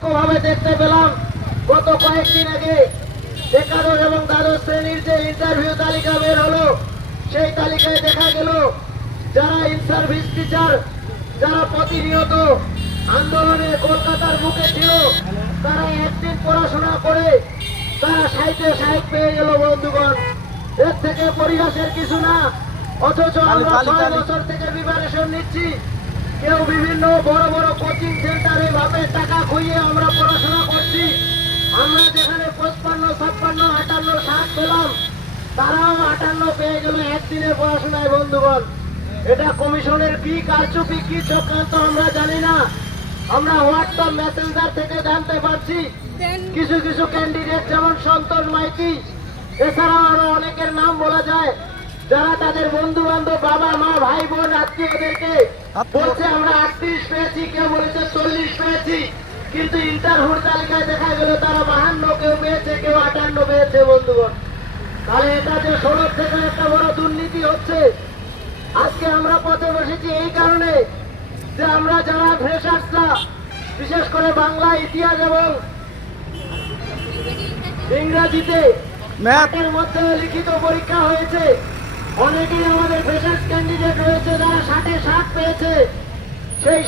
ভাবে দেখতে পেলাম গত কয়েকদিন আগে একাদশ এবং দ্বাদশ শ্রেণীর যে ইন্টারভিউ তালিকা বের হলো, সেই তালিকায় দেখা গেল যারা ইন সার্ভিস টিচার, যারা প্রতিনিয়ত আন্দোলনে কলকাতার বুকে ছিল, তারা একদিন পড়াশোনা করে তারা 60 পেয়ে গেল। বন্ধুগণ, এর থেকে পরিহাসের কিছু না। অথচ আমরা 6 বছর থেকে প্রিপারেশন নিচ্ছি। কেউ বিভিন্ন বড় বড় কোচিং সেন্টারে ভাবে টাকা খুইয়ে আমরা পড়াশোনা করছি। আমরা যেখানে 55, 56, 58, 60 পেলাম, তারাও 58 পেয়ে গেল একদিনের পড়াশোনায়। বন্ধুগণ, এটা কমিশনের কি কারচুপি, কি চক্রান্ত আমরা জানি না। আমরা হোয়াটসঅ্যাপ মেসেঞ্জার থেকে জানতে পারছি কিছু কিছু ক্যান্ডিডেট, যেমন সন্তোষ মাইতি, এছাড়াও আরো অনেকের নাম বলা যায়, যারা তাদের বন্ধু বান্ধব, বাবা মা, ভাই বোন, আত্মীয়দেরকে বলছে আমরা 38 পেয়েছি, কেউ বলেছে 40 পেয়েছি, কিন্তু ইন্টারভিউ তালিকায় দেখা গেল তারা 52 কেউ পেয়েছে, কেউ 58 পেয়েছে। বন্ধুগণ, তাহলে এটা যে সড়ক থেকে একটা বড় দুর্নীতি হচ্ছে। আজকে আমরা পথে বসেছি এই কারণে যে আমরা যারা ফ্রেশার্সরা, বিশেষ করে বাংলা, ইতিহাস এবং ইংরাজিতে ম্যাথের মধ্যে লিখিত পরীক্ষা হয়েছে, অনেকেই আমাদের ফ্রেশার্স ক্যান্ডিডেট রয়েছে যারা 60 পেয়েছে। সেই